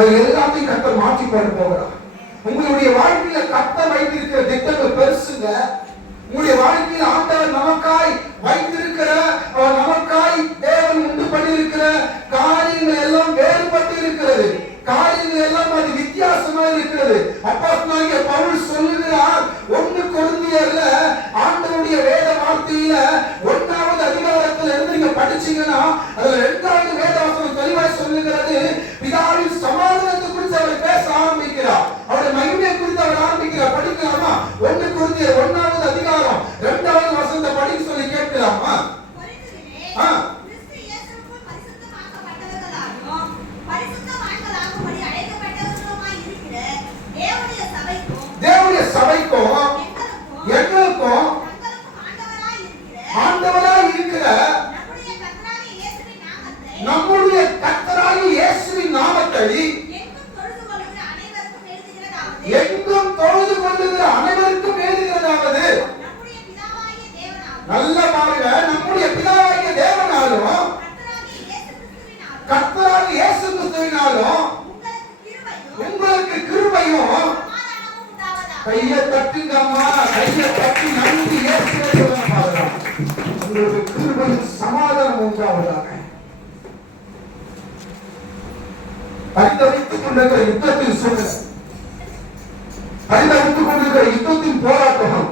எல்லாத்தையும் கர்த்தர் மாற்றி போட போகிறார். உங்களுடைய வாழ்க்கையில கர்த்தர் வைத்திருக்கிற திட்டங்கள் பெருசுங்க. உங்களுடைய வாழ்க்கையில் ஆண்டவர் நமக்காய் வைத்திருக்கிற, அவர் நமக்காய் தேவன் உண்டு பண்ணியிருக்கிற காரியங்கள் எல்லாம் வேறுபட்டு இருக்கிறது. காரியங்கள் எல்லாம் அது வித்தியாசமா இருக்கிறது. அப்போஸ்தலனாகிய பவுல் சொல்லுகிறார், 1 கொரிந்தியர்ல ஆண்டவருடைய வேத வார்த்தையில 1வது அதிகாரத்துல இருந்து நீங்க படிச்சீங்கன்னா அதுல 2வது வேத வசனம் தெளிவாய் சொல்லுகிறது. பிதாவின் சமாதானத்தை குறித்து அவர் பேச ஆரம்பிக்கிறார். அவருடைய மகிமையை குறித்து அவர் ஆரம்பிக்கிறார். படிக்கலாமா? 1 கொரிந்தியர் 1வது அதிகாரம் 2வது வசனத்தை படிக்க சொல்லி கேட்கலாமா? தேவனுடைய சபைக்கும் எங்களுக்கும் ஆண்டவராய் இருக்கிற நம்முடைய கர்த்தராகிய இயேசுவின் நாமத்தை எங்கும் தொழுது கொள்ளுகிற அனைவருக்கும் எழுதுகிறதாவது. நல்ல பாருங்க, நம்முடைய பிதாவாகிய தேவனாலும் கர்த்தராகிய இயேசு கிறிஸ்துவினாலும் உங்களுக்கு கிருபையும். கையை தட்டுங்கம்மா, கையை தட்டி நன்றி இயேசுவே சொல்லுங்க. உங்களுக்கு கிருபையும் சமாதானம் உண்டாவதாக. பரிதவித்துக் கொண்டிருக்கிற யுத்தத்தின் சூழ்நிலை, பரிதவித்துக் கொண்டிருக்கிற யுத்தத்தின் போராட்டம்,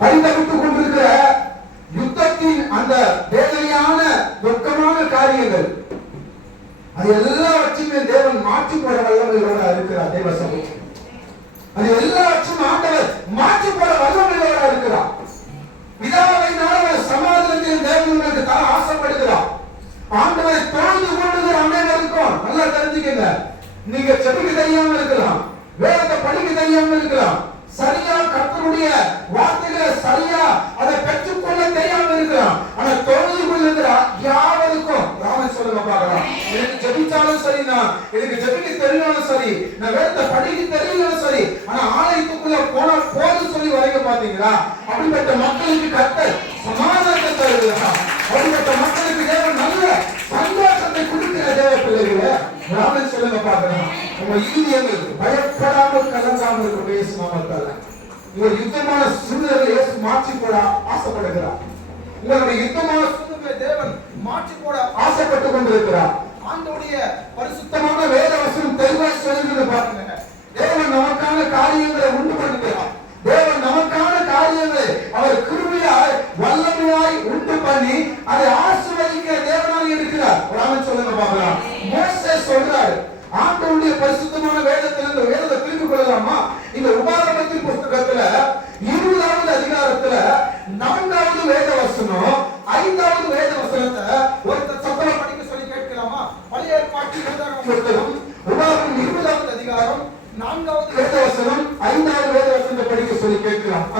பரிதவித்துக் கொண்டிருக்கிற யுத்தத்தின் அந்த வேதனையான துக்கமான காரியங்கள், அது எல்லாவற்றையுமே தேவன் மாற்றி போட வல்லமையோட இருக்கிறார். தேவ சபை அது எல்லாவற்றையும் ஆண்டவர் மாற்றி போட வல்லமையோட இருக்கிறார். பிதாவினால சமாதானத்தில் தேவன் உங்களுக்கு தர ஆசைப்படுகிறார். ஆண்டவரை தொழுது கொள்ளுகிற அனைவருக்கும் நல்லா தெரிஞ்சுக்கங்க. நீங்க செபிக்க தெரியாம இருக்கலாம், வேதத்தை படிக்க தெரியாம இருக்கலாம், சரியா கர்த்தருடைய வார்த்தைகளை சரியா அதை பெற்றுக்கொள்ள தெரியாம இருக்கலாம். ஆனா தொழுது கொள்ளுகிற யாவருக்கும் ராமன் சொல்லுங்க பார்க்கலாம். எனக்கு ஜெபிச்சாலும் சரி, நான் எனக்கு ஜெபிக்க தெரியலனாலும் சரி, நான் வேதத்தை படிக்க தெரியலனாலும் சரி, ஆனா ஆலயத்துக்குள்ள போனா போதும் சொல்லி வரைக்க பாத்தீங்களா? அப்படிப்பட்ட மக்களுக்கு கர்த்தர் சமாதானத்தை தருகிறார். அப்படிப்பட்ட மக்களுக்கு தேவன் நல்ல சந்தோஷத்தை கொடுக்கிற தேவ பிள்ளைகளை ராமன் சொல்லுங்க பார்க்கலாம். உங்க இருதயங்களுக்கு பயப்படாமல் கலங்காமல் இருக்க இயேசு நாமத்தால உங்கள் யுத்தமான சூழ்நிலையை இயேசு மாற்றி போட ஆசைப்படுகிறார். உங்களுடைய யுத்தமான சூழ்நிலையை தேவன் மாற்றி போட ஆசைப்பட்டு கொண்டிருக்கிறார். ஆண்டவருடைய பரிசுத்தமான வேத வசனம் தெளிவாய் சொல்லுகிறது பாருங்க. தேவன் நமக்கான காரியங்களை உண்டு பண்ணுகிறார். தேவன் நமக்கான காரியங்களை அவர் கிருபையாய் வல்லமையாய் உண்டு பண்ணி அதை ஆசீர்வதிக்கிற தேவனாய் இருக்கிறார். ராமன் சொல்லுங்க பார்க்கலாம். மோசே சொல்றாரு, ஆண்டவருடைய பரிசுத்தமான வேதத்திலிருந்து வேதத்தை பிரித்து கொள்ளலாமா? இந்த உபாகமத்தின் புத்தகத்துல 20வது அதிகாரத்துல 4வது வேத வசனம் 5வது வேத வசனத்தை ஒருத்தர் சத்தமா படிக்க சொல்லி கேட்கலாமா? பழைய ஏற்பாட்டின் புத்தகம் உபாகமம் 20வது அதிகாரம் 4வது வேத வசனம் 5வது வேத வசனத்தை படிக்க சொல்லி கேட்கலாம்.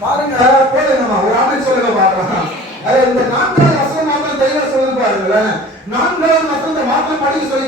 பாருங்க, போதுங்கம்மா, ஒரு ஆமை சொல்லுங்க பாக்கலாம். இந்த 4வது வசனம் மாத்திரம் தெளிவா சொல்லுங்க பாருங்களேன். 4வது வசனத்தை மாத்திரம் படிக்க சொல்லி